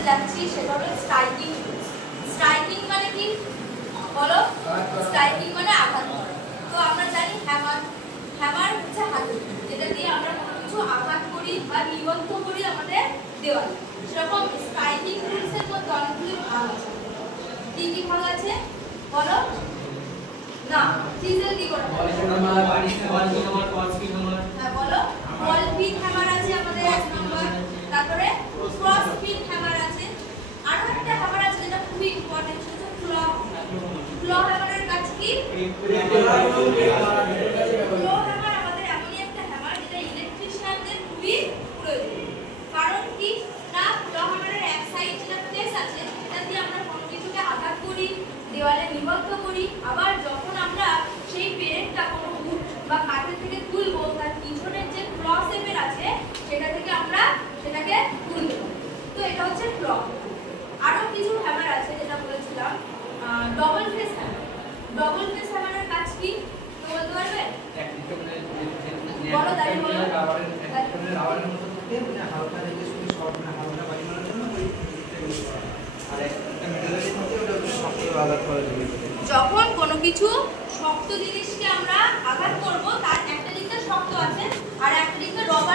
করতে যাচ্ছি সেটা হলো স্ট্রাইকিং। স্ট্রাইকিং মানে কি বলো? স্ট্রাইকিং মানে আঘাত করা। তো আমরা জানি হ্যামার, হ্যামার হচ্ছে হাতুড়ি, যেটা দিয়ে আমরা কোনো কিছু আঘাত করি বা নিবদ্ধ করি আমাদের দেওয়ালে। সেরকম স্ট্রাইকিং রুলসের মধ্যে অনেকগুলি ভাগ আছে। কি কি ভাগ আছে বলো? না চিজেল কি করে? হ্যাঁ বলো। বল পিন হ্যামার আছে আমাদের এক নম্বর, তারপরে ক্রস পিন হ্যামার আছে, আরো একটা হ্যামার আছে যেটা খুবই ইম্পর্টেন্ট, সেটা ক্ল। ক্ল হ্যামারের কাজ কি? ক্ল হ্যামার আমাদের এমনই একটা হ্যামার যেটা ইলেকট্রিশিয়ানদের খুবই প্রয়োজন। কারণ কি না, ক্ল হ্যামারের এক সাইড যেটা প্লেস আছে সেটা দিয়ে আমরা কোনো কিছুকে আঘাত করি, দেওয়ালে নিবদ্ধ করি, আবার যখন আমরা সেই পেরেকটা কোনো উড বা কাঠের থেকে তুলবো তার পিছনের যে ক্রস শেপের আছে সেটা থেকে আমরা সেটাকে তুলতে পারি। তো এটা হচ্ছে ক্ল। আরো কিছু হ্যামার আছে যেটা বলেছিলাম double face hammer. Double face হ্যামারের কাজ কি কেউ বলতে পারবে? বলো দাঁড়িয়ে বলো। রাবারের মতো থাকে মানে হালকা রেখে শুধু শর্ট না হালকা বাড়ি মারার জন্য ওই আর একটা মেটালের থাকে ওটা শক্ত আঘাত করে দেবে। যখন কোনো কিছু শক্ত জিনিসকে আমরা আঘাত করব তার একটা দিকটা শক্ত আছে আর একটা দিকটা রবার